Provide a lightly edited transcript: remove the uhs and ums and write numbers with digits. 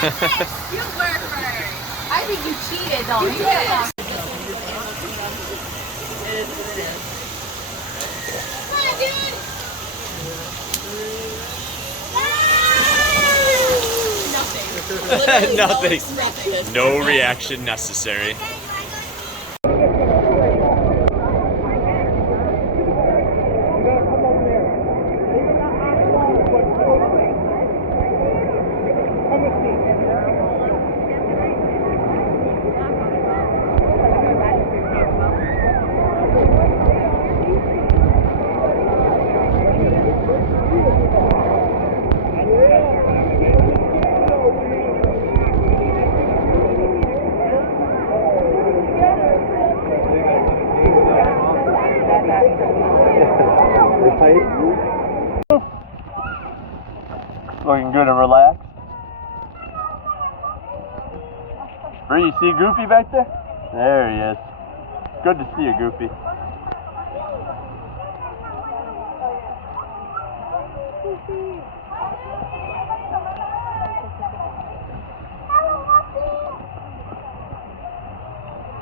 You were first. I think you cheated, though. You did. Come on, dude. Nothing. Nothing. No reaction necessary. Looking good and relaxed. Bree, you see Goofy back there? There he is. Good to see you, Goofy.